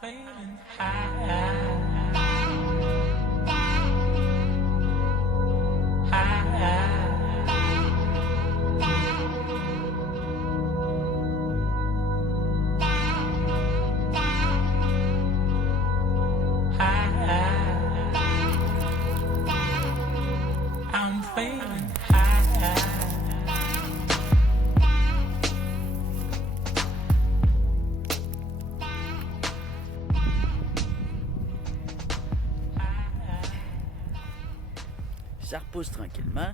feeling high, I'm feeling high. Ça repousse tranquillement.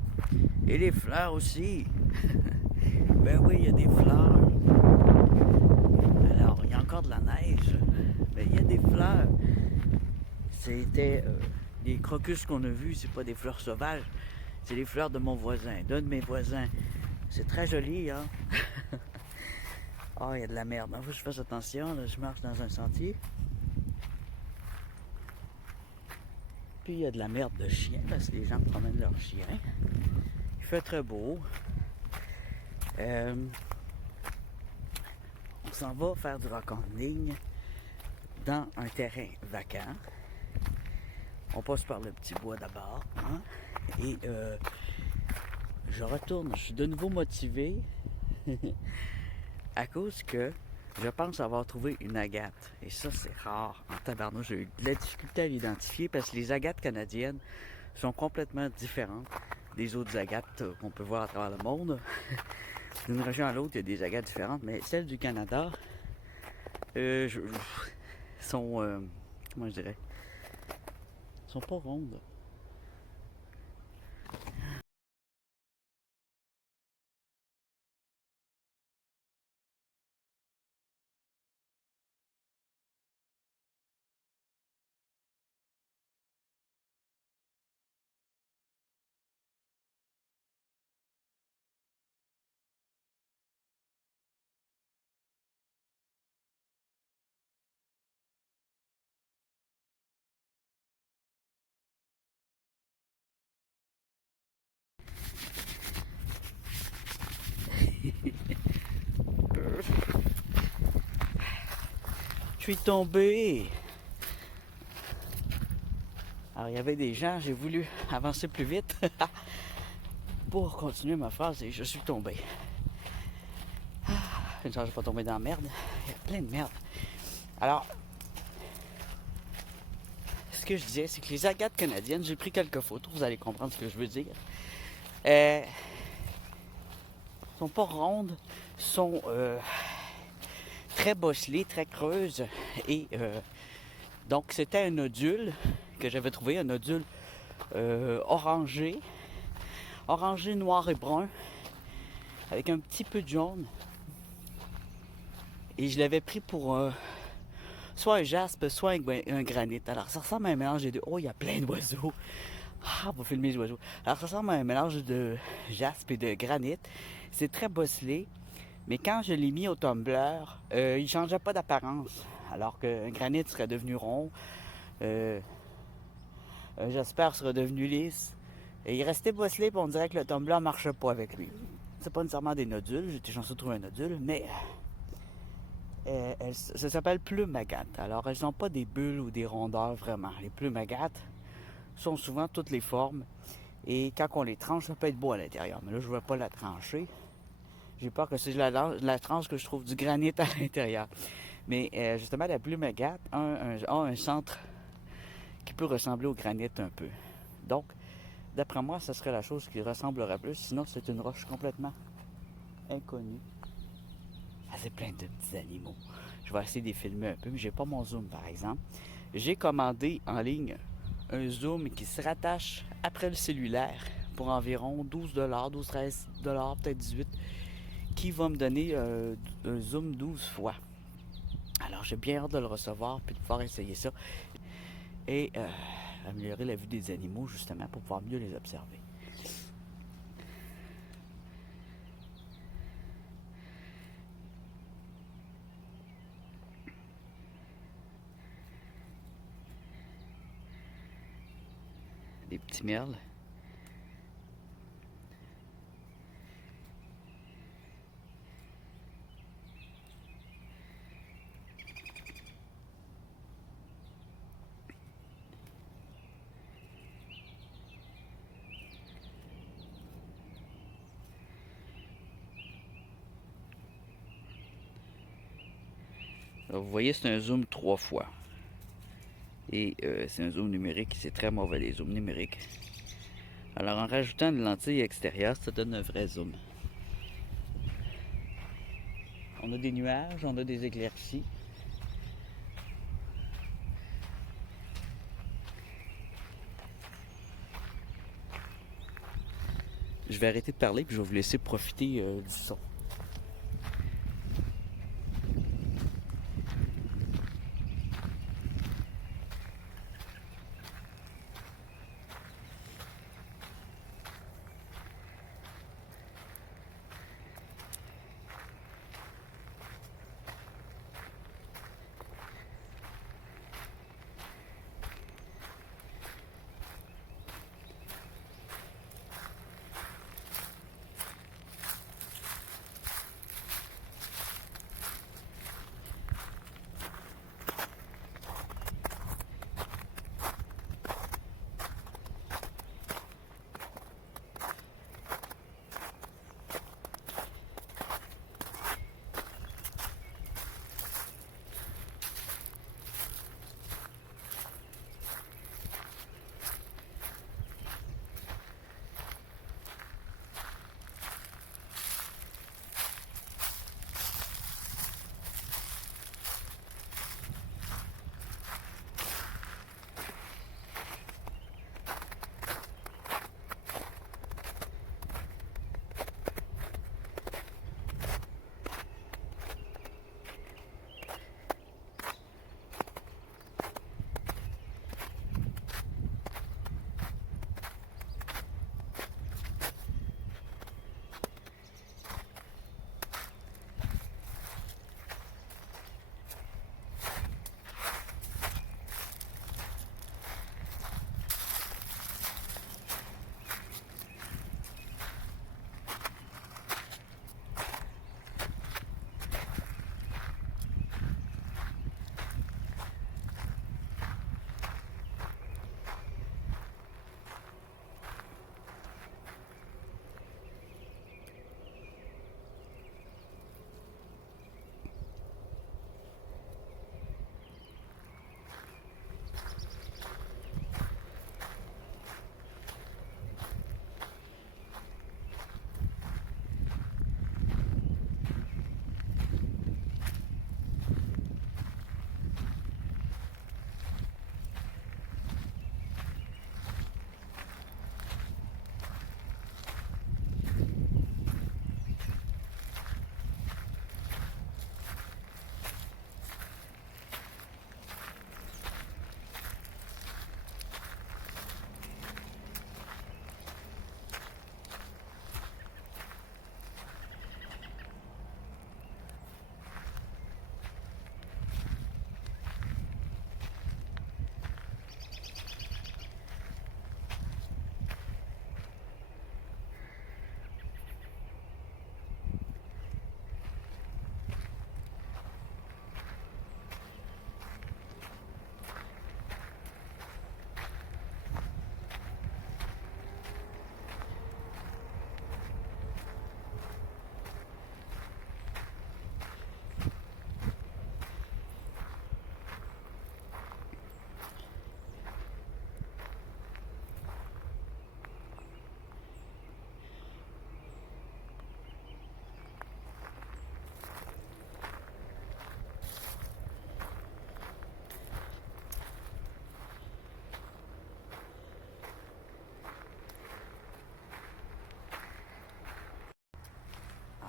Et les fleurs aussi. Ben oui, il y a des fleurs. Alors, il y a encore de la neige, mais il y a des fleurs. C'était les crocus qu'on a vus, c'est pas des fleurs sauvages, c'est les fleurs de mon voisin, d'un de mes voisins. C'est très joli, hein? Ah, il y a de la merde. Il faut que je fasse attention. Là, je marche dans un sentier. Puis il y a de la merde de chiens parce que les gens promènent leurs chiens. Il fait très beau. On s'en va faire du rock en ligne dans un terrain vacant. On passe par le petit bois d'abord. Hein? Et je retourne. Je suis de nouveau motivé à cause que je pense avoir trouvé une agate. Et ça, c'est rare en tabarnouche. J'ai eu de la difficulté à l'identifier parce que les agates canadiennes sont complètement différentes des autres agates qu'on peut voir à travers le monde. D'une région à l'autre, il y a des agates différentes, mais celles du Canada sont, comment je dirais, sont pas rondes. Je suis tombé. Alors, il y avait des gens, j'ai voulu avancer plus vite pour continuer ma phrase et je suis tombé. Une chance, je ne vais pas tomber dans la merde. Il y a plein de merde. Alors, ce que je disais, c'est que les agates canadiennes, j'ai pris quelques photos, vous allez comprendre ce que je veux dire. Sont pas rondes, sont très bosselées, très creuses. Et donc, c'était un nodule que j'avais trouvé, un nodule orangé, noir et brun, avec un petit peu de jaune. Et je l'avais pris pour soit un jaspe, soit un granit. Alors, ça ressemble à un mélange des deux. Oh, il y a plein d'oiseaux. Ah, on va filmer les oiseaux. Alors, ça ressemble à un mélange de jaspe et de granit. C'est très bosselé. Mais quand je l'ai mis au tumbler, il ne changeait pas d'apparence. Alors qu'un granit serait devenu rond. Un jasper serait devenu lisse. Et il restait bosselé, puis on dirait que le tumbler ne marchait pas avec lui. C'est pas nécessairement des nodules. J'étais chanceux de trouver un nodule, mais ça s'appelle plume agate. Alors, elles n'ont pas des bulles ou des rondeurs vraiment. Les plumes agates sont souvent toutes les formes. Et quand on les tranche, ça peut être beau à l'intérieur. Mais là, je ne veux pas la trancher. J'ai peur que si je la tranche, que je trouve du granit à l'intérieur. Mais justement, la plume agate a un centre qui peut ressembler au granit un peu. Donc, d'après moi, ça serait la chose qui ressemblerait plus. Sinon, c'est une roche complètement inconnue. Ah, c'est plein de petits animaux. Je vais essayer de les filmer un peu, mais j'ai pas mon zoom par exemple. J'ai commandé en ligne un zoom qui se rattache après le cellulaire pour environ 12 12 13 peut-être 18, qui va me donner un zoom 12 fois. Alors j'ai bien hâte de le recevoir puis de pouvoir essayer ça et améliorer la vue des animaux justement pour pouvoir mieux les observer. Des petits merles. Alors, vous voyez, c'est un zoom 3 fois. Et c'est un zoom numérique, c'est très mauvais les zooms numériques. Alors en rajoutant une lentille extérieure, ça donne un vrai zoom. On a des nuages, on a des éclaircies. Je vais arrêter de parler puis je vais vous laisser profiter du son.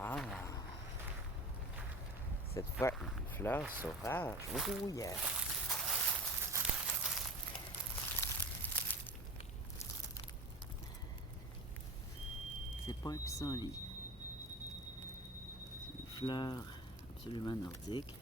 Ah, cette fois, une fleur sauvage. Oh yeah! C'est pas un pissenlit. C'est une fleur absolument nordique.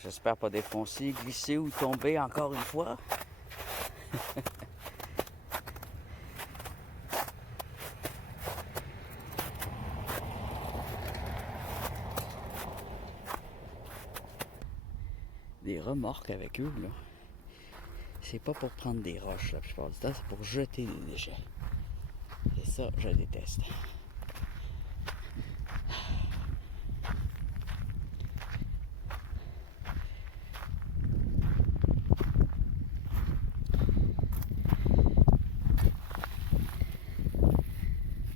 J'espère pas défoncer, glisser ou tomber encore une fois. des remorques avec eux, là. C'est pas pour prendre des roches la plupart du temps, c'est pour jeter des déchets. Et ça, je déteste.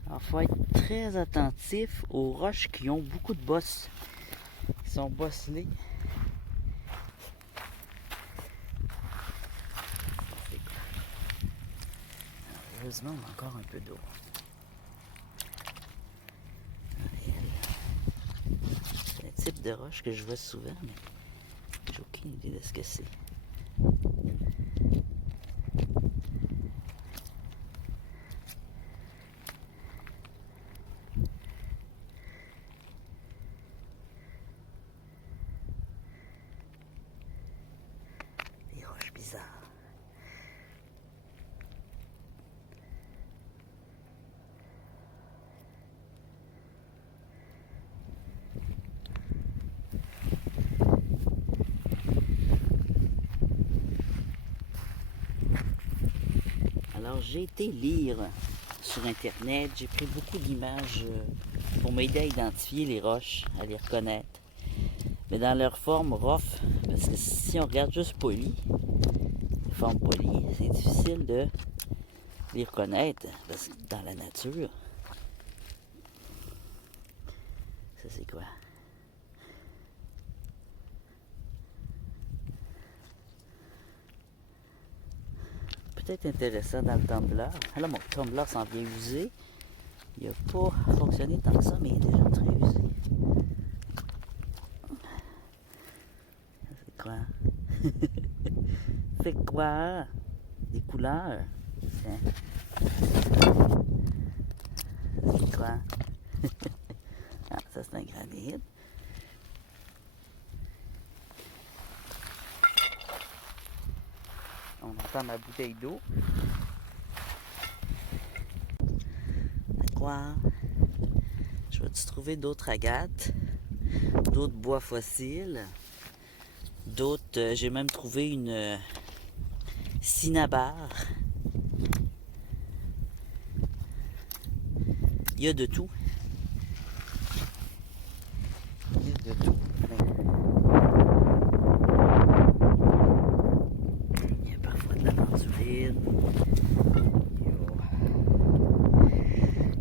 Alors, il faut être très attentif aux roches qui ont beaucoup de bosses, qui sont bosselées. Heureusement, on a encore un peu d'eau. C'est un type de roche que je vois souvent, mais j'ai aucune idée de ce que c'est. Des roches bizarres. Alors j'ai été lire sur internet, j'ai pris beaucoup d'images pour m'aider à identifier les roches, à les reconnaître. Mais dans leur forme rough, parce que si on regarde juste poli, les formes polies, c'est difficile de les reconnaître, parce que dans la nature, ça c'est quoi? Peut-être intéressant dans le tumbler. Là, mon tumbler s'en vient usé. Il n'a pas fonctionné tant que ça, mais il est déjà très usé. C'est quoi? C'est quoi? Des couleurs. Tiens. C'est quoi? Ah, ça c'est un granit. On entend ma bouteille d'eau. C'est quoi? Je vais-tu trouver d'autres agates? D'autres bois fossiles? D'autres, j'ai même trouvé une cinnabar. Il y a de tout. Il y a de tout. Il y a parfois de l'aventurine.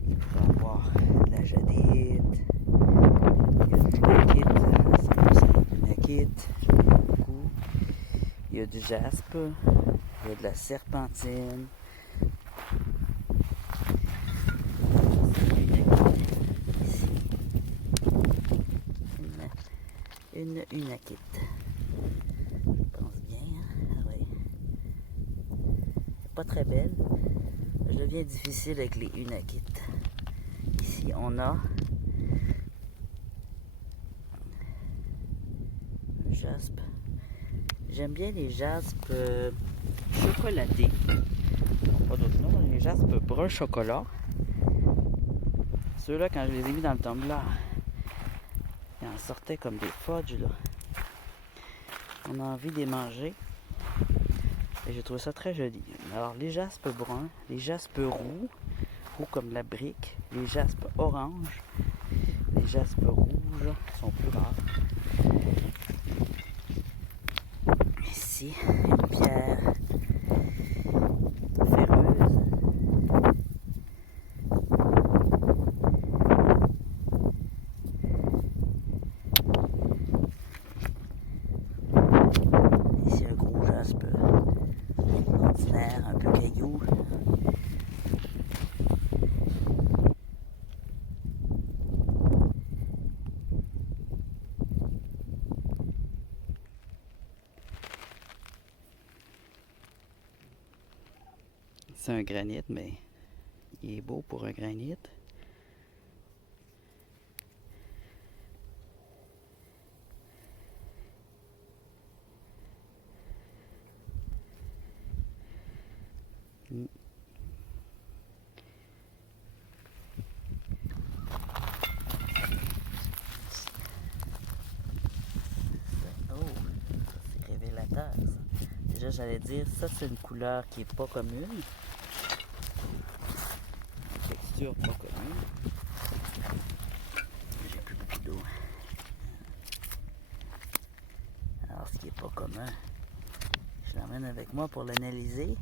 Il pourrait y avoir de la jadite. Il y a du nakite. 100% du nakite. Beaucoup. Il y a du jaspe. Il y a de la serpentine. Une unakite. Je pense bien. Hein? Ouais. Pas très belle. Je deviens difficile avec les unakites. Ici, on a un jaspe. J'aime bien les jaspes chocolatés. Pas d'autres noms, les jaspes brun chocolat. Ceux-là, quand je les ai mis dans le tumbler, ils en sortaient comme des fudges, là. On a envie de les manger. Et j'ai trouvé ça très joli. Alors, les jaspes bruns, les jaspes roux comme la brique, les jaspes oranges, les jaspes rouges sont plus rares. Ici, une pierre ferreuse. Ici, un gros jaspe ordinaire, un peu caillou. C'est un granit, mais il est beau pour un granit. Oh, Déjà, j'allais dire, ça c'est une couleur qui est pas commune. Une texture pas commune. J'ai plus beaucoup d'eau. Alors, ce qui est pas commun, je l'emmène avec moi pour l'analyser.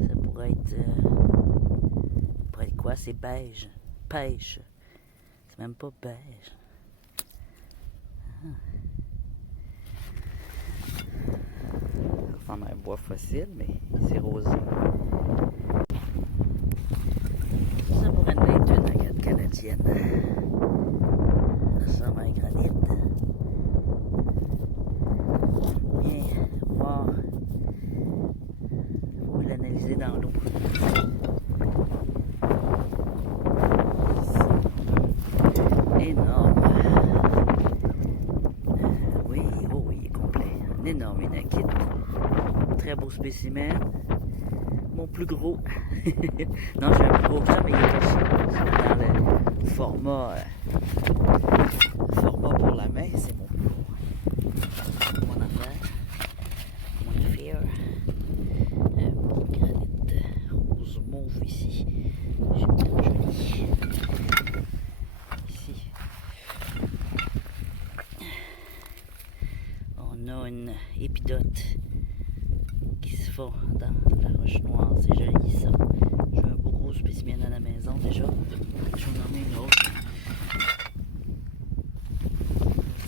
Ça pourrait être quoi? C'est beige. Pêche. C'est même pas beige. Ça ressemble à un bois fossile, mais c'est rosé. Ça pourrait être une agate canadienne. Ça ressemble à un granit. Bien voir. Il faut l'analyser dans l'eau. Énorme. Oui, oh oui, il est complet. Un énorme inakite. Très beau spécimen. Mon plus gros. Non, j'ai un plus gros que ça, mais il est caché. Dans le format pour la main, c'est mon plus gros. Mon affaire. Mon affaire. Un beau granit rose mauve ici. J'ai mis trop joli. Ici. On a une épidote qui se fond dans la roche noire. C'est joli ça. J'ai un beau gros spécimen à la maison déjà. Je vais en emmener une autre.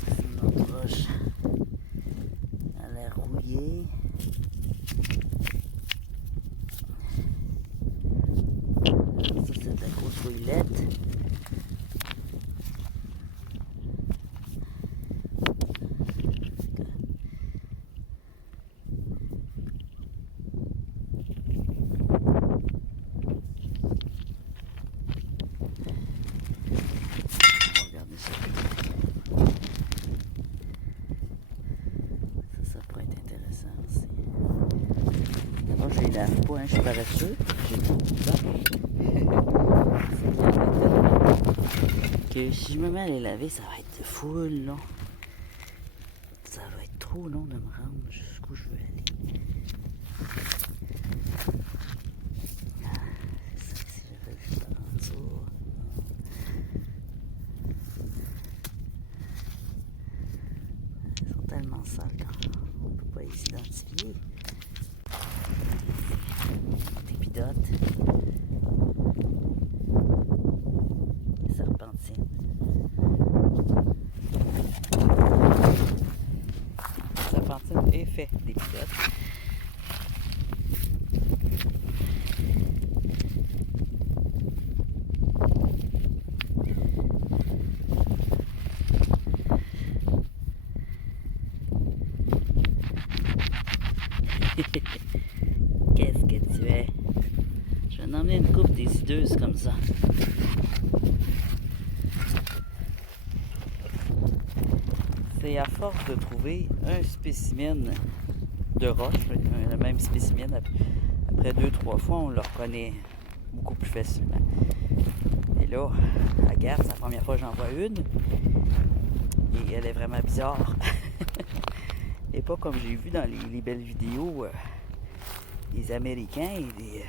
C'est une autre roche. Elle a l'air rouillée. Ça c'est de la grosse fouillette. Ça pourrait être intéressant aussi. D'abord, je les lave pas, hein, je suis paresseux. J'ai beaucoup de temps. Que si je me mets à les laver, ça va être full long. Ça va être trop long de me rendre jusqu'où je veux aller. C'est ça que si j'avais vu par en dessous. Ils sont tellement sales qu'on ne peut pas les identifier. Épidote. Serpentine. Serpentine est fait d'épidote. Qu'est-ce que tu es? Je vais en emmener une coupe décideuse comme ça. C'est à force de trouver un spécimen de roche, le même spécimen, après 2-3 fois, on le reconnaît beaucoup plus facilement. Et là, à Gare, c'est la première fois que j'en vois une. Et elle est vraiment bizarre. Et pas comme j'ai vu dans les belles vidéos des Américains et des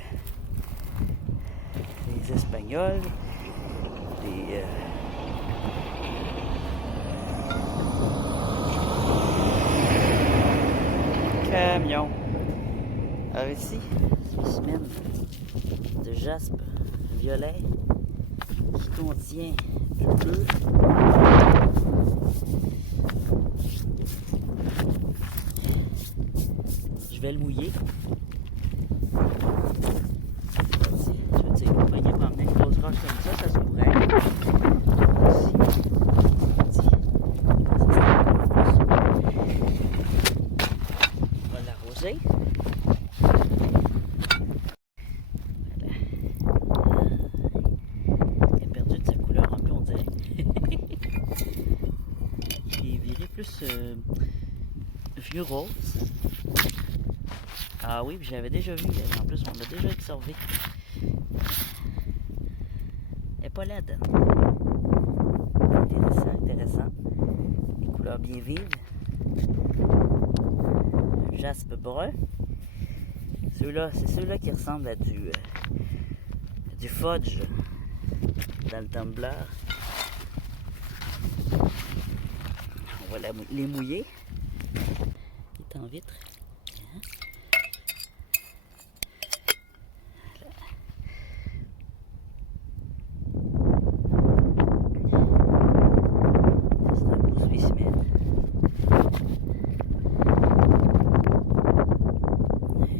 Espagnols, des camions. Alors ici, spécimen de jaspe violet qui contient du bleu. Je vais le mouiller. Je vais essayer de poigner pour emmener une grosse roche comme ça se pourrait. On va l'arroser. Voilà. Il a perdu de sa couleur un peu, on dirait. Il est viré plus vieux rose. Ah oui, puis j'avais déjà vu, en plus on l'a déjà observé. Elle n'est pas laide. Intéressant, intéressant. Des couleurs bien vives. Un jaspe brun. Ceux-là, c'est ceux-là qui ressemblent à du fudge dans le tumbler. On va les mouiller. Il est en vitre. Ça sera un beau spécimen.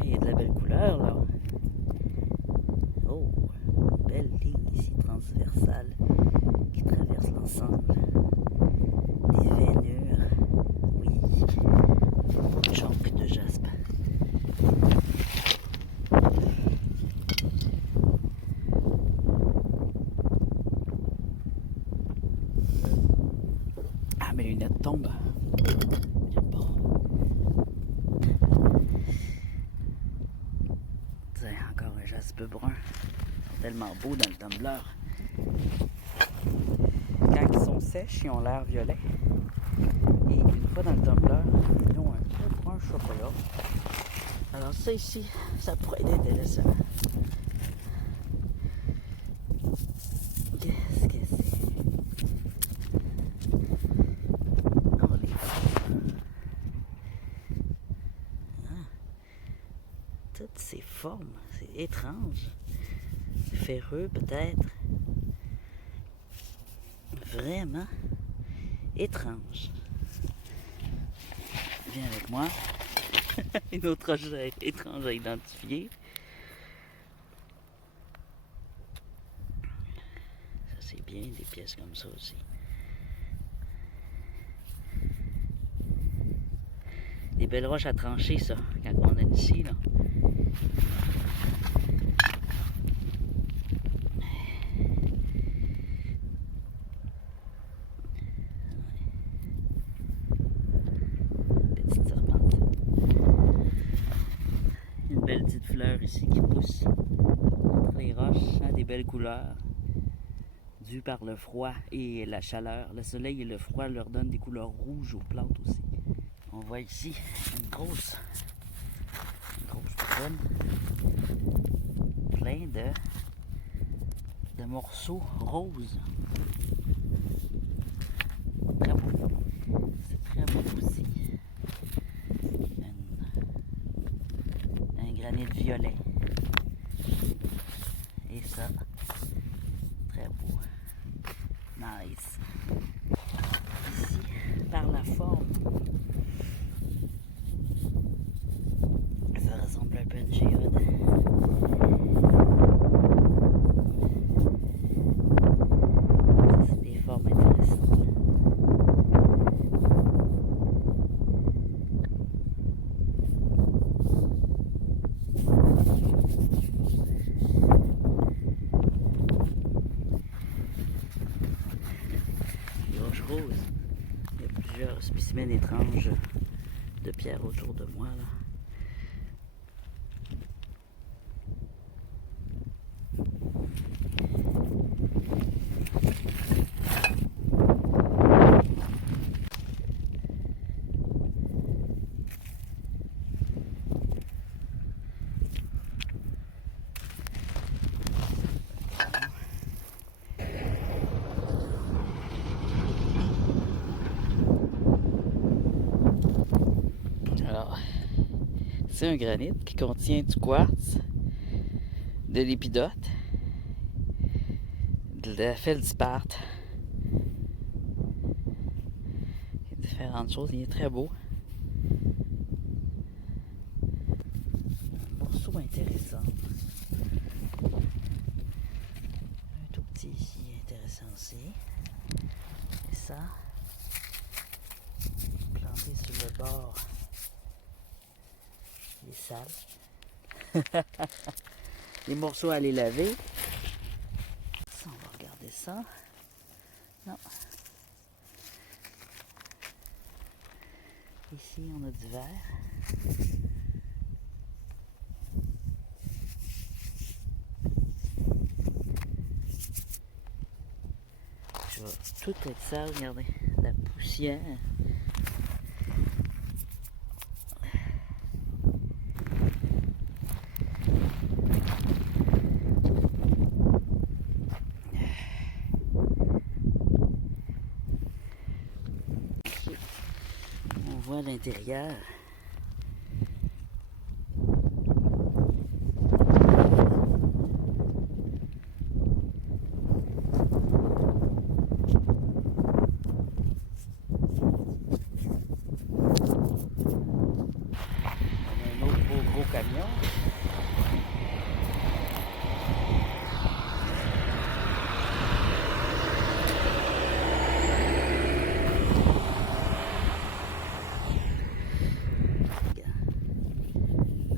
Il y a de la belle couleur là. Oh, belle ligne ici transversale qui traverse l'ensemble. Des veinures, oui, beau chunk de jaspe. Ah, mes lunettes tombent. Bon. Tiens, encore un jaspe brun. Ils sont tellement beaux dans le tumbler. Quand ils sont sèches, ils ont l'air violets. Et une fois dans le tumbler, ils ont un peu brun chocolat. Alors ça ici, ça pourrait être intéressant. Qu'est-ce que c'est? Oh, les formes. Ah, toutes ces formes, c'est étrange. Ferreux peut-être. Vraiment étrange. Viens avec moi. Une autre chose étrange à identifier. Ça c'est bien, des pièces comme ça aussi. Des belles roches à trancher ça, quand on est ici là. Petite serpente. Une belle petite fleur ici qui pousse entre les roches, hein, des belles couleurs. Dû par le froid et la chaleur. Le soleil et le froid leur donnent des couleurs rouges aux plantes aussi. On voit ici une grosse couronne. Plein de morceaux roses. Très beau. C'est très beau aussi. Un granit violet. Et ça, très beau. Nice. Ici, par la forme, ça ressemble un peu à une géode. C'est des formes intéressantes. Les roches roses. Il y a plusieurs spécimens étranges de pierres autour de moi là. Alors, c'est un granit qui contient du quartz, de l'épidote, de la feldspathe. Il y a différentes choses, il est très beau. Un morceau intéressant. Un tout petit ici, intéressant aussi. Et ça, planté sur le bord. Il est sale. Les morceaux à les laver. Ça, on va regarder ça. Non. Ici, on a du verre. Je vais tout être sale, regardez. La poussière. On voit l'intérieur. Un autre gros camion.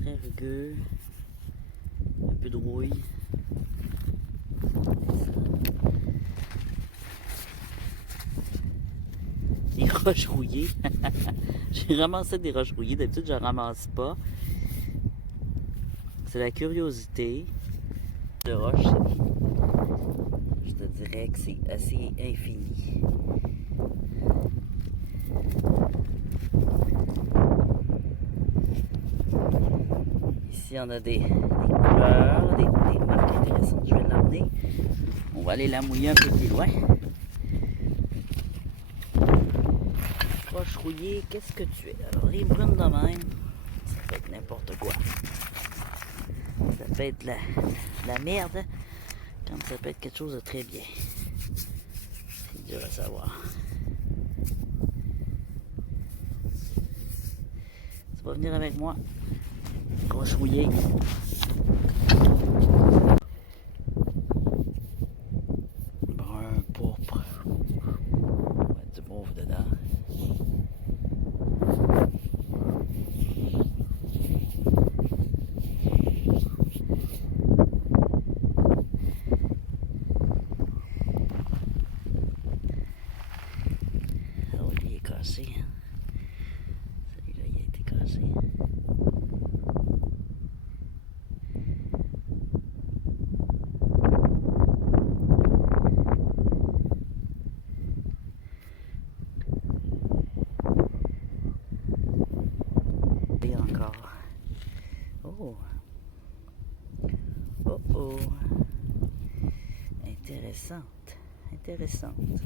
Très rugueux. Un peu de rouille. Des roches rouillées. J'ai ramassé des roches rouillées. D'habitude, je ne ramasse pas. C'est la curiosité de roche. Je te dirais que c'est assez infini. Ici, on a des couleurs, des marques intéressantes. Je vais l'emmener. On va aller la mouiller un peu plus loin. Roche rouillée, qu'est-ce que tu es? Alors, les brunes de même, ça peut être n'importe quoi. Ça peut être la merde, comme ça peut être quelque chose de très bien. C'est dur à savoir. Tu vas venir avec moi. Roche rouillée. Brun, pourpre. On va mettre du mauve dedans. Oh, lui est cassé. Celui-là, il a été cassé. Et encore. Oh. Oh oh. Intéressante. Intéressante.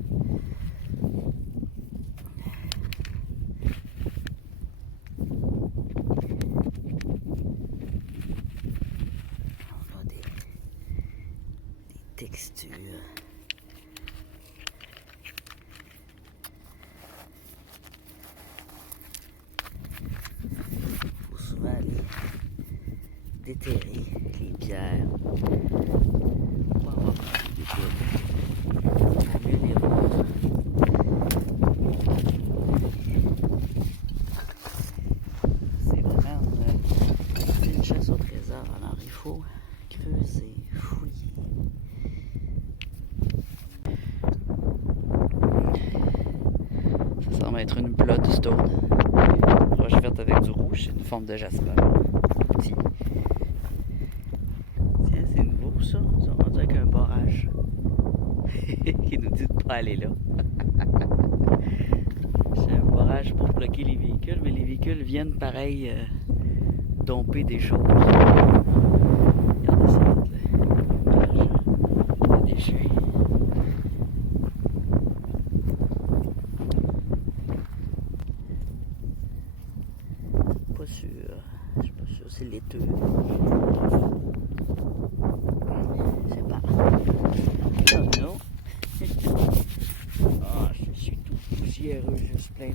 On a des textures. Il faut souvent aller déterrer les pierres pour avoir des gouttes. Pour mieux les voir. C'est vraiment une chasse au trésor. Alors il faut creuser, fouiller. Ça semble être une bloodstone. Roche verte avec du rouge, c'est une forme de jasper. Petit. Tiens, c'est nouveau ça. Ils ont rendu avec un barrage. Qui nous dit de pas aller là. C'est un barrage pour bloquer les véhicules, mais les véhicules viennent pareil domper des choses. Regardez ça, le déchet. Pas sûr. Je suis pas sûr, c'est laiteux. C'est pas. Oh non. Oh, je suis tout poussiéreux, juste plein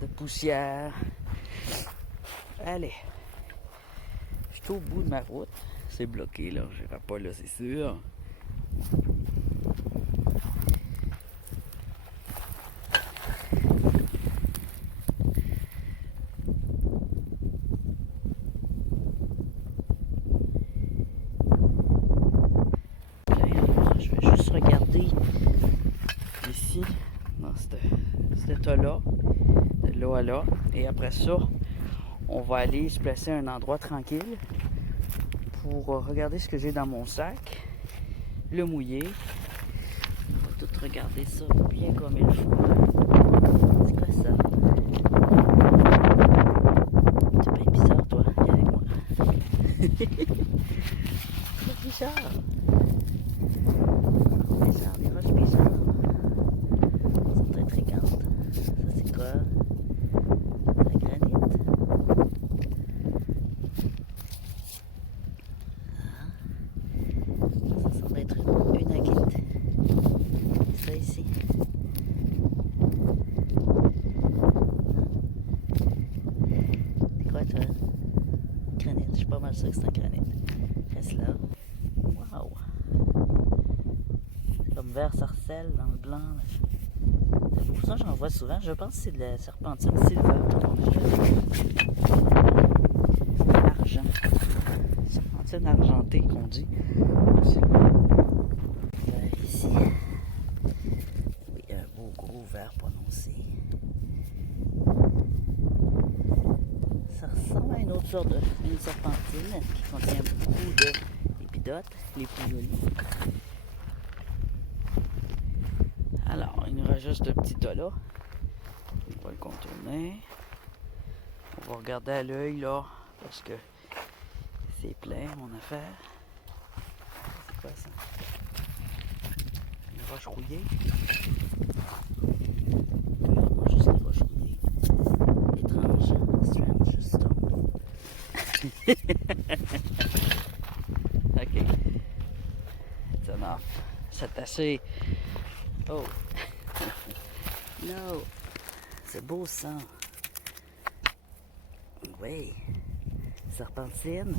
de poussière. Allez. Je suis au bout de ma route. C'est bloqué là, je n'irai pas là, c'est sûr. Je vais juste regarder ici, dans cet état-là, de là à là. Et après ça, on va aller se placer à un endroit tranquille pour regarder ce que j'ai dans mon sac, le mouiller. tout regarder ça bien comme il faut. C'est quoi ça? Tu es bien bizarre, toi. Viens avec moi. C'est bizarre. Bizarre, des roches bizarres. Elles sont très fréquentes. Ça, c'est quoi? C'est la granite. Ça semble être une agate. Ça ici. C'est quoi toi? Granite, je suis pas mal sûr que c'est un granite. Reste là. Waouh! Comme vert sarcelle dans le blanc. Là. C'est pour ça que j'en vois souvent. Je pense que c'est de la serpentine silver. Argent. Serpentine argentée qu'on dit. Ici. Oui, un beau gros vert prononcé. Ça ressemble à une autre sorte de une serpentine qui contient beaucoup d'épidotes, les plus jolies. Alors, il nous reste juste ce petit tas-là. On va le contourner. On va regarder à l'œil là, parce que c'est plein mon affaire. C'est quoi ça? Une roche rouillée. Regarde-moi juste les roches rouillées. Étrange. Strange stone. Ok. C'est enough. C'est assez. Oh. Non. C'est beau ça. Oui. Serpentine.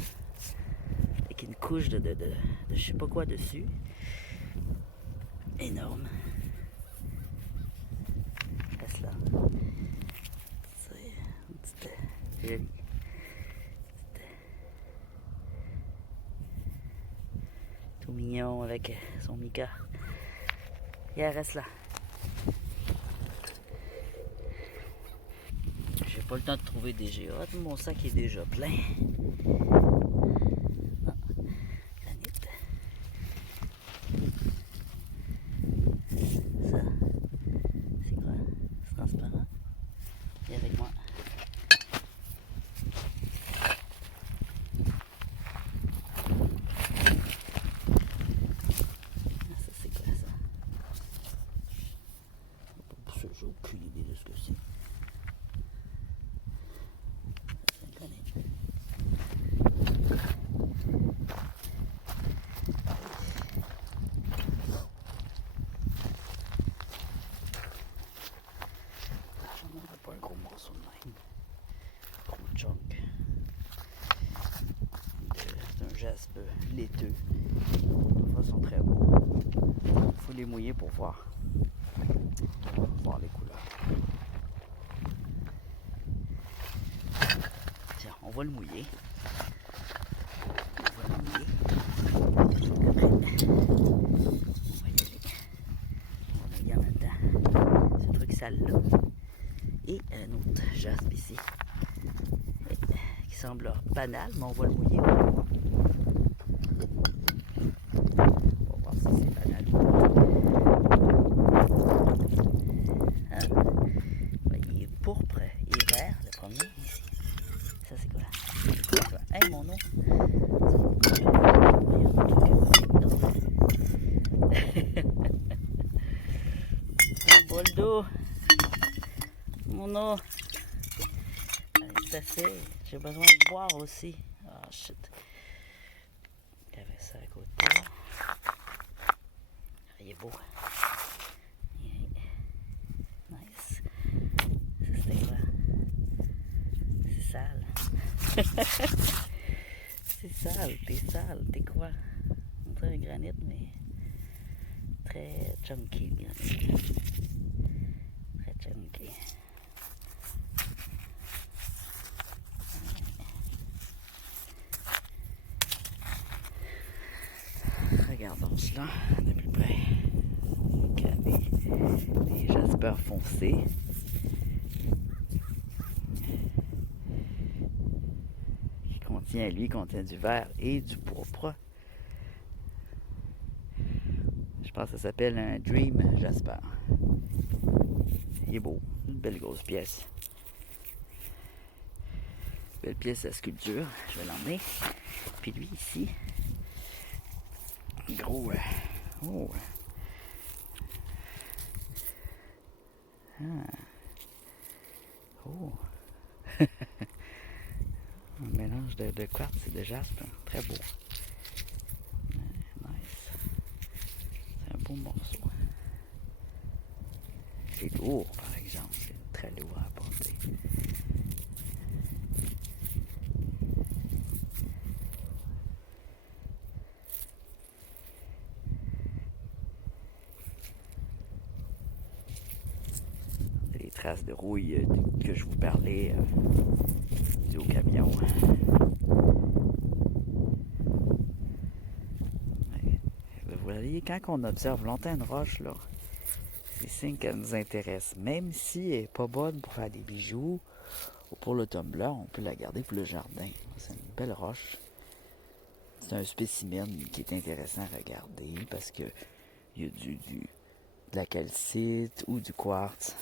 Avec une couche de je sais pas quoi dessus. Énorme. Reste là. C'est joli. Tout mignon avec son mica. Et elle reste là. J'ai pas le temps de trouver des géodes. Mon sac est déjà plein. Ah, granite. Ça, c'est quoi? C'est transparent? Viens avec moi. Ah, ça, c'est quoi ça? J'ai aucune idée de ce que c'est. Pas un gros morceau de même. Gros chunk. C'est un jaspe laiteux. Parfois, ils sont très beaux. Il faut les mouiller pour voir les couleurs. Tiens, on va le mouiller. On va y aller. On va mouiller en même temps. Ce truc sale là. Et un autre jaspe ici. Qui semble banal, mais on va le mouiller. On va voir si c'est banal. Hein? Ben, il est pourpre et vert, le premier ici. Ça, c'est quoi? C'est quoi? Hey, mon nom! Un bol d'eau! Mon eau! C'est assez. J'ai besoin de boire aussi. Ah, oh, shit. Il y avait ça à côté. Il est beau. Nice. Ça, c'était quoi? C'est sale. C'est sale. T'es quoi? On dirait un granit, mais très chunky, le granit. Très chunky. Regardons cela de plus près. Des jaspers foncés. Contient du vert et du pourpre. Je pense que ça s'appelle un Dream Jasper. Il est beau. Une belle grosse pièce. Belle pièce à sculpture. Je vais l'emmener. Puis lui ici. Gros. Oh. Ah. Oh. Un mélange de quartz et de jaspe. Très beau. Nice. C'est un beau morceau. C'est lourd, par exemple. C'est très lourd à porter. Les traces de rouille que je vous parlais du au camion. Vous voyez, quand on observe longtemps une roche, là, c'est signe qu'elle nous intéresse. Même si elle n'est pas bonne pour faire des bijoux ou pour le tumbler, on peut la garder pour le jardin. C'est une belle roche. C'est un spécimen qui est intéressant à regarder parce que il y a de la calcite ou du quartz.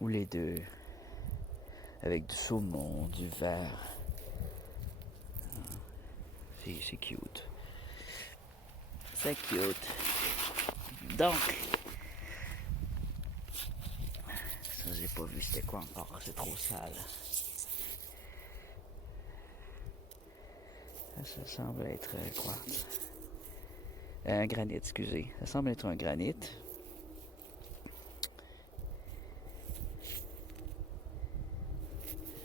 Ou les deux. Avec du saumon, du verre. C'est cute. C'est cute. Donc, ça j'ai pas vu c'était quoi encore, c'est trop sale. Ça semble être quoi? Un granit, excusez. Ça semble être un granit.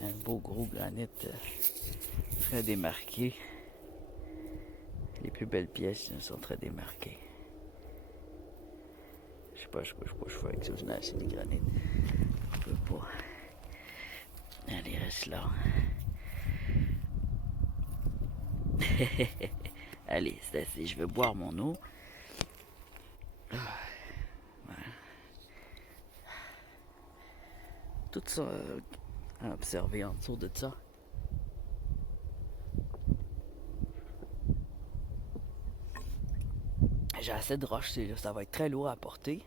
Un beau gros granit très démarqué. Les plus belles pièces sont très démarquées. Je sais pas ce que je fais avec ça, je n'ai assez des granites. Je peux pas. Allez, reste là. Allez, c'est assez. Je vais boire mon eau. Voilà. Tout ça à observer en dessous de ça. J'ai assez de roches, ça va être très lourd à porter.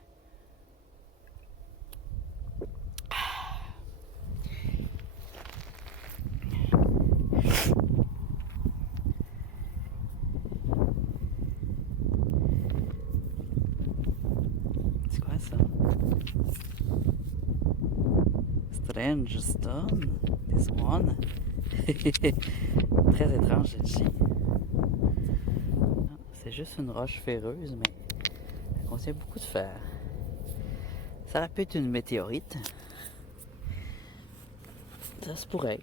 C'est quoi ça? Strange stone. This one. Très étrange celle-ci. C'est juste une roche ferreuse, mais elle contient beaucoup de fer. Ça aurait pu être une météorite. Ça se pourrait.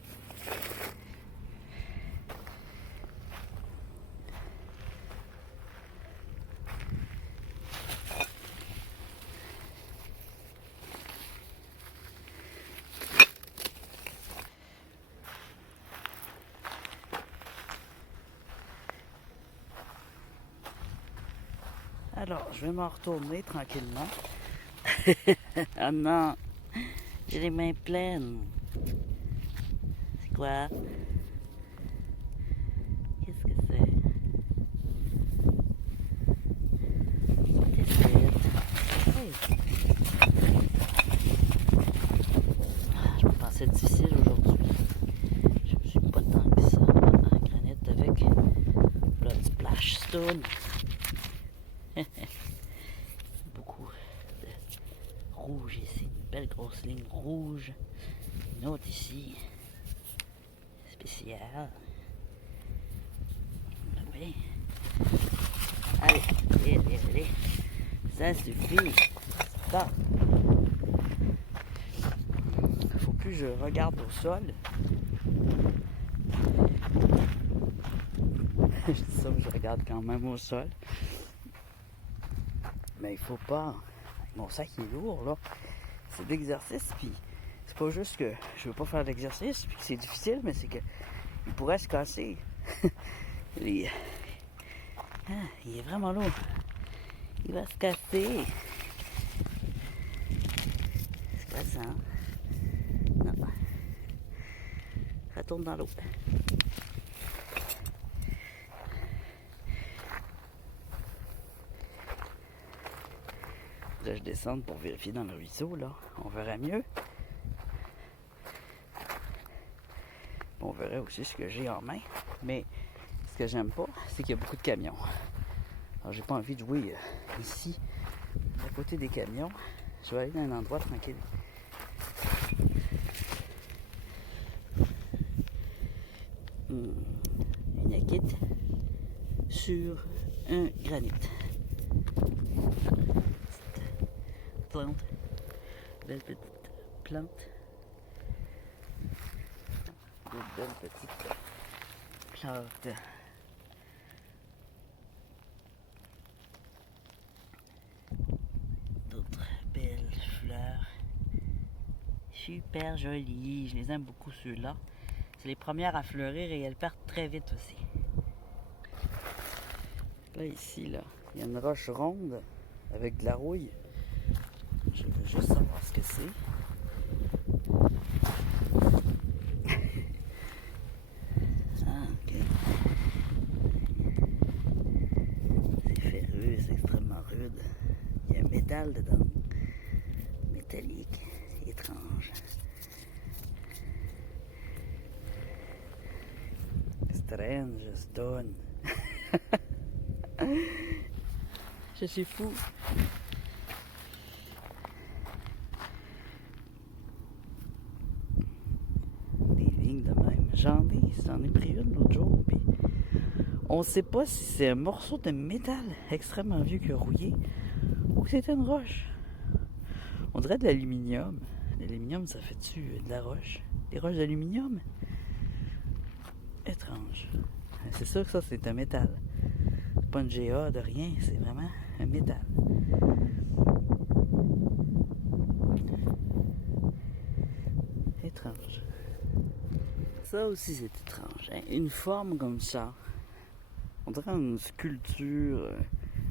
Alors, je vais m'en retourner tranquillement. Ah non, j'ai les mains pleines. C'est quoi? Qu'est-ce que c'est? Qu'est-ce que c'est? Hey. Je me pensais difficile aujourd'hui. Je ne suis pas tant que ça en granit avec Blood Splash Stone. Beaucoup de rouge ici, une belle grosse ligne rouge. Une autre ici, spéciale. Oui. Allez, allez. Ça suffit. Stop. Faut plus que je regarde au sol. Je dis ça, mais je regarde quand même au sol. Mais il faut pas. Mon sac est lourd là. C'est de l'exercice, puis c'est pas juste que je veux pas faire d'exercice, puis que c'est difficile, mais c'est que il pourrait se casser. Il est vraiment lourd. Il va se casser. C'est quoi ça? Non. Retourne dans l'eau. descendre pour vérifier dans le ruisseau, là. On verrait mieux. On verrait aussi ce que j'ai en main. Mais ce que j'aime pas, c'est qu'il y a beaucoup de camions. Alors j'ai pas envie de jouer ici, à côté des camions. Je vais aller dans un endroit tranquille. Une acquite sur un granit. Petite plante. Belle petite plante. D'autres belles petites plantes. D'autres belles fleurs. Super jolies. Je les aime beaucoup ceux-là. C'est les premières à fleurir et elles partent très vite aussi. Là, ici, là, il y a une roche ronde avec de la rouille. Je veux juste savoir ce que c'est. Ah, ok. C'est ferreux, c'est extrêmement rude. Il y a un métal dedans. Métallique, étrange. Strange stone. Je suis fou. Des lignes de même. J'en ai pris une l'autre jour. Puis on sait pas si c'est un morceau de métal extrêmement vieux qui a rouillé ou que c'était une roche. On dirait de l'aluminium. L'aluminium, ça fait-tu de la roche? Des roches d'aluminium? Étrange. C'est sûr que ça, c'est un métal. Pas une GA de rien, c'est vraiment un métal. Étrange. Ça aussi, c'est étrange. Hein? Une forme comme ça. On dirait une sculpture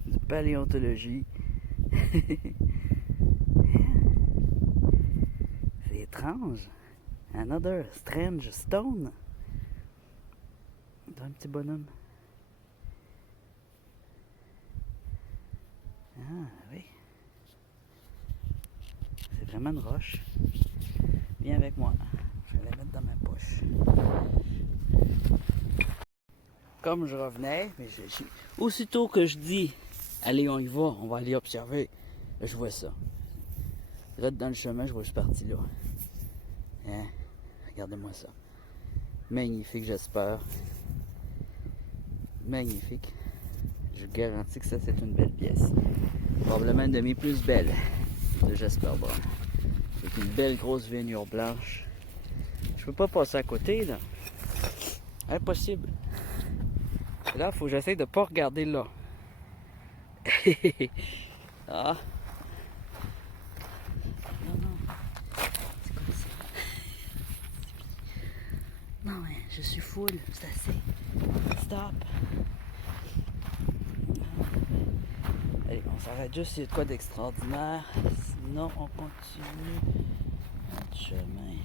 de paléontologie. C'est étrange. Another strange stone. Un petit bonhomme. Ah oui. C'est vraiment une roche. Viens avec moi. Je vais la mettre dans ma poche. Comme je revenais, mais aussitôt que je dis allez, on y va, on va aller observer, je vois ça. Là, dans le chemin, je vois cette partie-là. Hein? Regardez-moi ça. Magnifique, j'espère. Magnifique. Je garantis que ça, c'est une belle pièce. Probablement une de mes plus belles de Jasper Brown. Avec une belle grosse veinure blanche. Je peux pas passer à côté, là. Impossible. Et là, il faut que j'essaie de pas regarder là. Ah. Non, non. C'est quoi ça? Non, mais je suis full. C'est assez. Stop. Allez, on s'arrête juste s'il y a de quoi d'extraordinaire. Sinon, on continue notre chemin.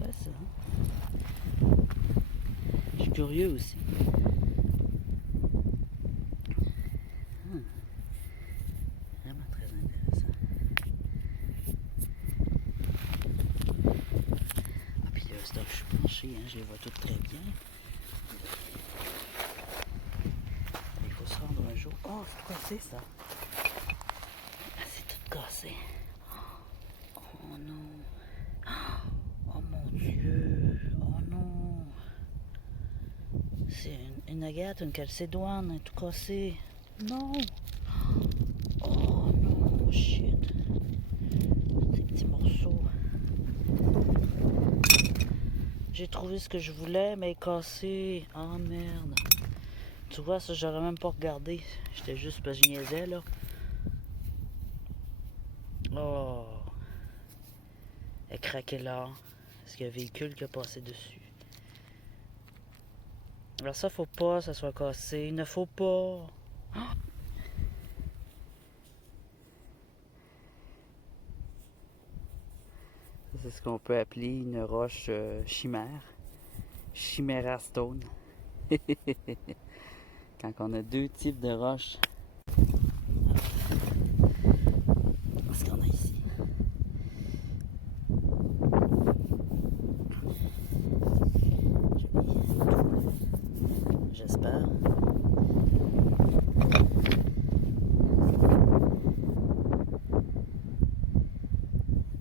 C'est ça. Je suis curieux aussi. Vraiment très intéressant. Ah, puis là, stop, je suis penché, hein, je les vois toutes très bien. Il faut se rendre un jour. Oh, c'est quoi c'est ça? Ah, c'est tout cassé. Oh non. Oh mon Dieu. Oh non. C'est une agate, une calcédoine, tout cassé. Non. Oh non, shit. Ces petits morceaux. J'ai trouvé ce que je voulais, mais cassé. Oh merde. Tu vois, ça, j'aurais même pas regardé. J'étais juste parce que je niaisais, là. Oh. Elle craquait là. Parce qu'il y a un véhicule qui a passé dessus. Alors ça, faut pas, ça soit cassé. Il ne faut pas. Oh. C'est ce qu'on peut appeler une roche chimère. Chimera stone. Quand on a deux types de roches. j'espère.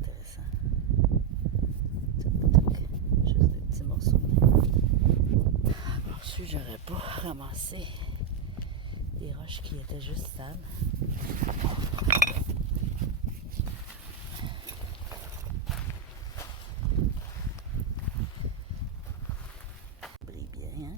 Intéressant. Juste des petits morceaux. Alors, si j'aurais pas ramassé des roches qui étaient juste stables. Brille bien, hein?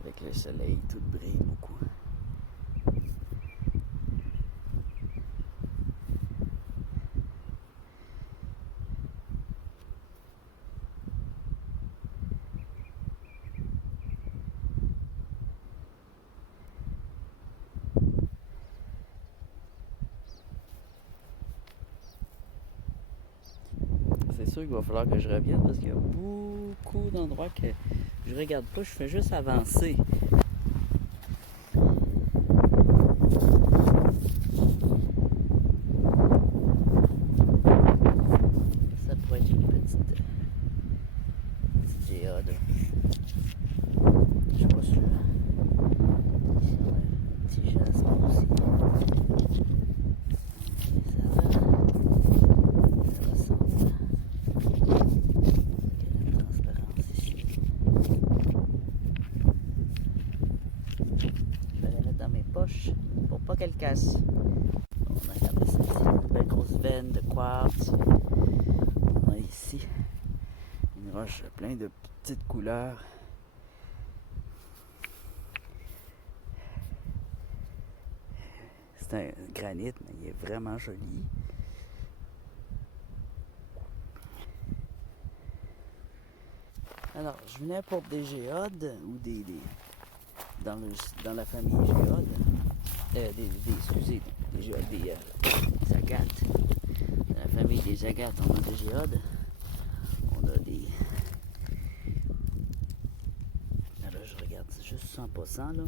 Avec le soleil, tout brille beaucoup. C'est sûr qu'il va falloir que je revienne parce qu'il y a beaucoup d'endroits que je regarde pas, je fais juste avancer. Ça pourrait être une petite géode. Je suis pas sûr. Ici, on a un petit jasmin aussi. Ça ressemble. Quelle transparence ici. Je vais la mettre dans mes poches pour pas qu'elle casse. On a regardé ça ici, une belle grosse veine de quartz. On a ici une roche plein de petites couleurs. C'est un granit, mais il est vraiment joli. Alors, je venais pour des géodes ou dans la famille géode. Excusez, des géodes, des agates. Dans la famille des agates, on a des géodes. On a des... Là, je regarde juste 100%, là.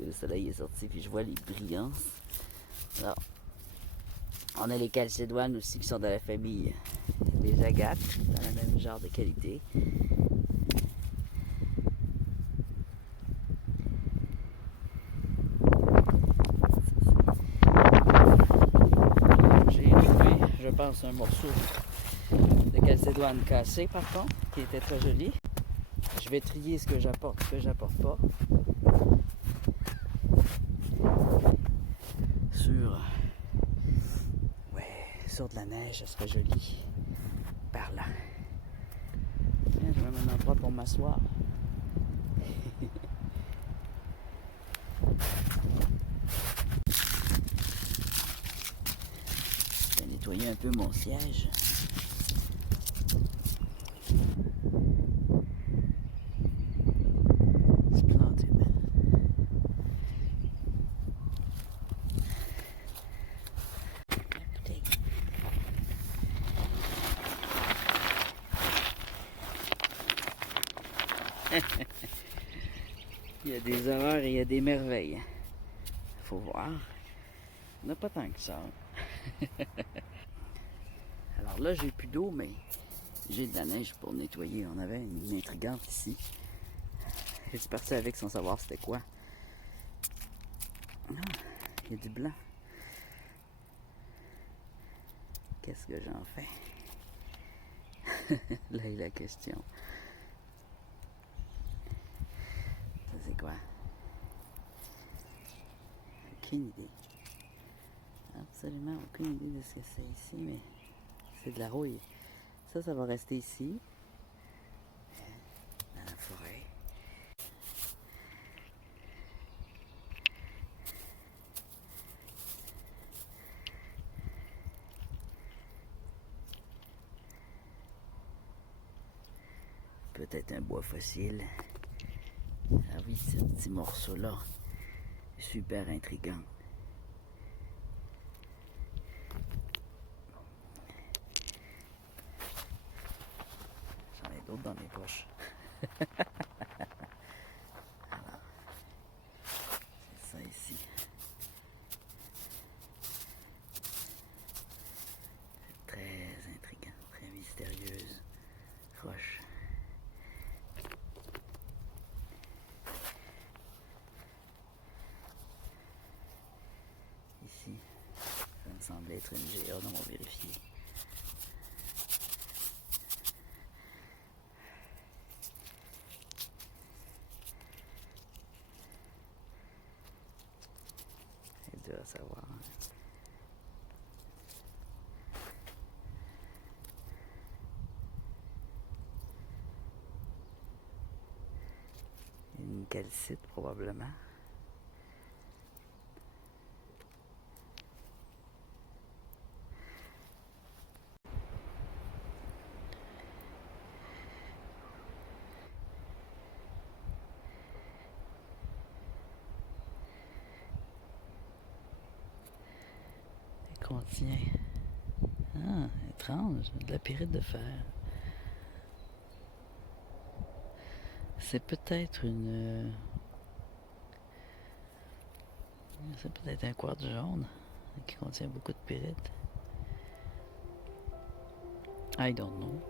Le soleil est sorti, puis je vois les brillances. Alors, on a les calcédoines aussi qui sont dans la famille des agates, dans le même genre de qualité. J'ai trouvé, je pense, un morceau de calcédoine cassé, par contre, qui était très joli. Je vais trier ce que j'apporte, ce que j'apporte pas. Sur de la neige, ça serait joli. Par là. J'ai même un endroit pour m'asseoir. Je vais nettoyer un peu mon siège. Splendide. Il y a des horreurs et il y a des merveilles. Faut voir. Il n'y en a pas tant que ça. Alors là, j'ai plus d'eau, mais j'ai de la neige pour nettoyer. On avait une intrigante ici. Je suis parti avec sans savoir c'était quoi. Ah, il y a du blanc. Qu'est-ce que j'en fais? Là est la question. Ça c'est quoi? Aucune idée. Absolument aucune idée de ce que c'est ici, mais c'est de la rouille. Ça va rester ici, dans la forêt. Peut-être un bois fossile. Ah oui, ce petit morceau-là, super intriguant. dans mes poches. Alors, c'est ça ici. C'est très intriguant, très mystérieuse roche. Ici, ça me semble être une géode, on va vérifier. C'est dur à savoir. Une calcite probablement. Elle contient... Ah, étrange, de la pyrite de fer. C'est peut-être une... C'est peut-être un quartz jaune qui contient beaucoup de pyrite. I don't know.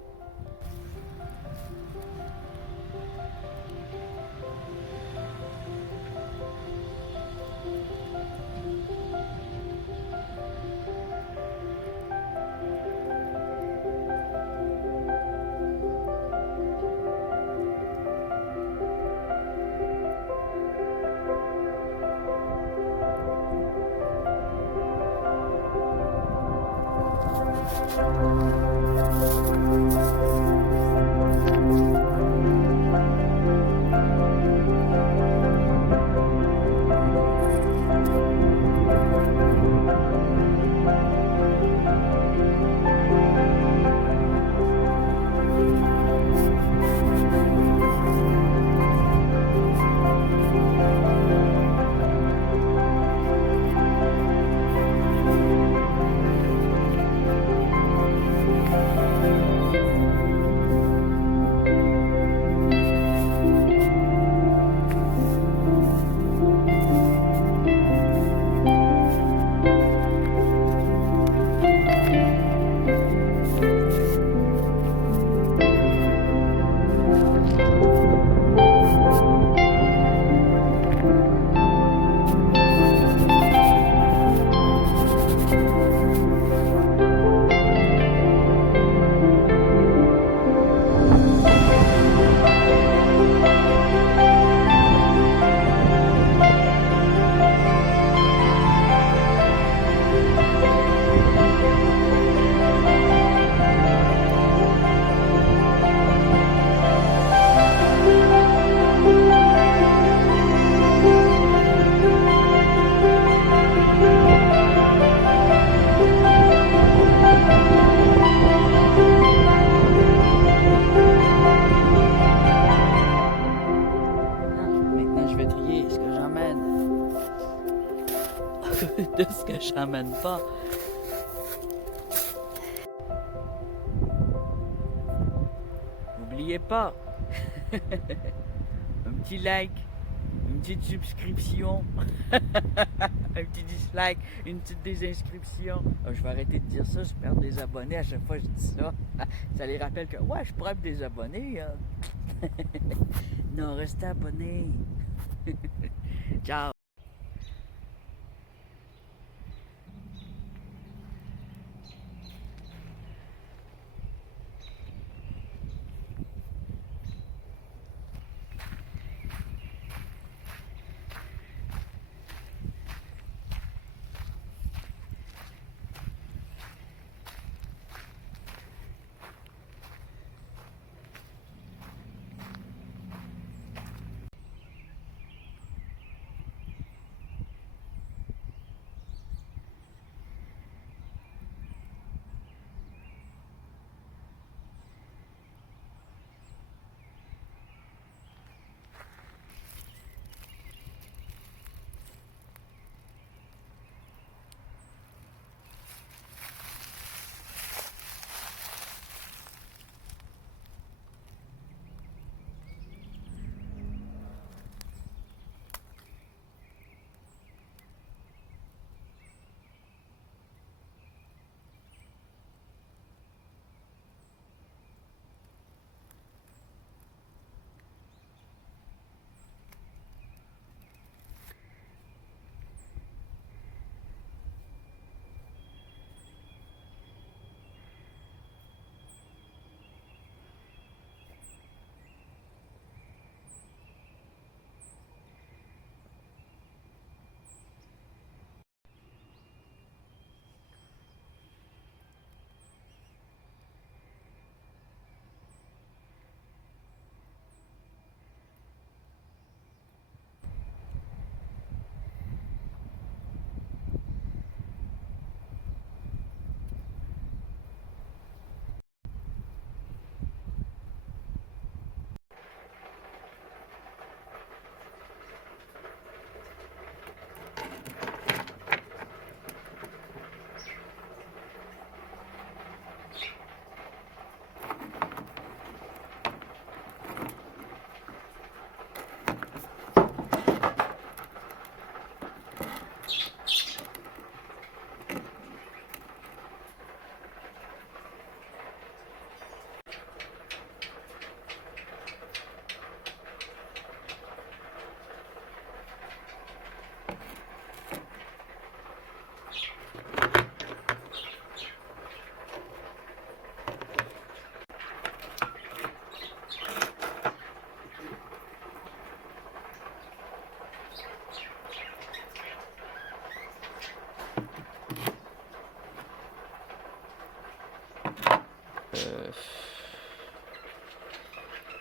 De ce que j'emmène pas. N'oubliez pas, un petit like, une petite subscription, un petit dislike, une petite désinscription. Je vais arrêter de dire ça, je perds des abonnés à chaque fois que je dis ça. Ça les rappelle que, ouais, je pourrais me désabonner. Non, restez abonnés. Ciao.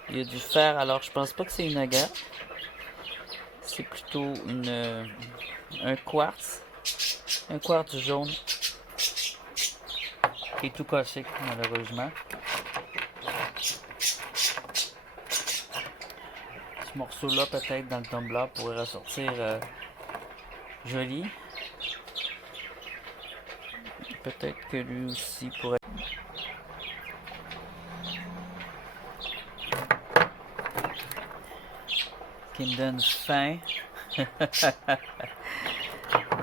il y a du fer, alors je pense pas que c'est une agate. C'est plutôt un quartz. Un quartz jaune. Qui est tout cassé, malheureusement. Ce morceau-là, peut-être, dans le tumbler, pourrait ressortir joli. Peut-être que lui aussi pourrait... Qui me donne faim.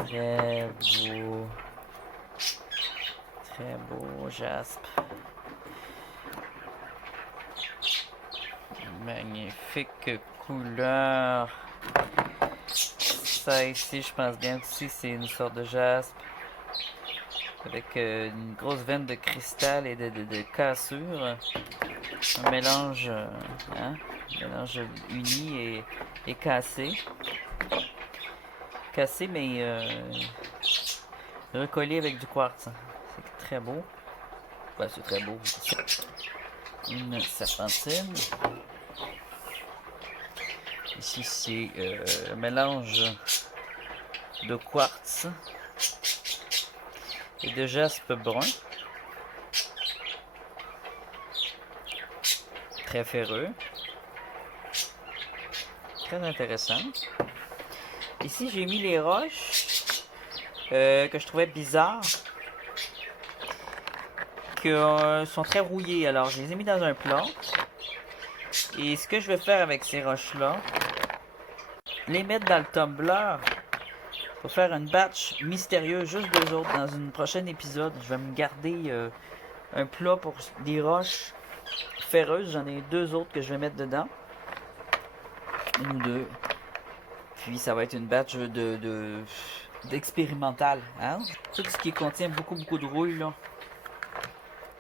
Très beau. Très beau jaspe. Magnifique couleur. Ça ici, je pense bien que c'est une sorte de jaspe. Avec une grosse veine de cristal et de cassure. Un mélange, hein? Un mélange uni et cassé. Cassé, mais recollé avec du quartz. C'est très beau. Ben, c'est très beau. Une serpentine. Ici, c'est un mélange de quartz et de jaspe brun. Très ferreux. Très intéressant. Ici, j'ai mis les roches que je trouvais bizarres. Qui sont très rouillées. Alors, je les ai mis dans un plat. Et ce que je vais faire avec ces roches-là, les mettre dans le tumbler pour faire une batch mystérieuse, juste deux autres, dans une prochaine épisode. Je vais me garder un plat pour des roches ferreuses. J'en ai deux autres que je vais mettre dedans. Une ou deux. Puis ça va être une batch d'expérimental. Hein? Tout ce qui contient beaucoup de rouille, là.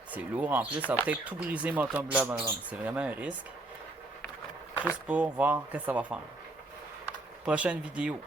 C'est lourd en plus. Ça va peut-être tout briser mon tumbler. C'est vraiment un risque. Juste pour voir ce que ça va faire. Prochaine vidéo.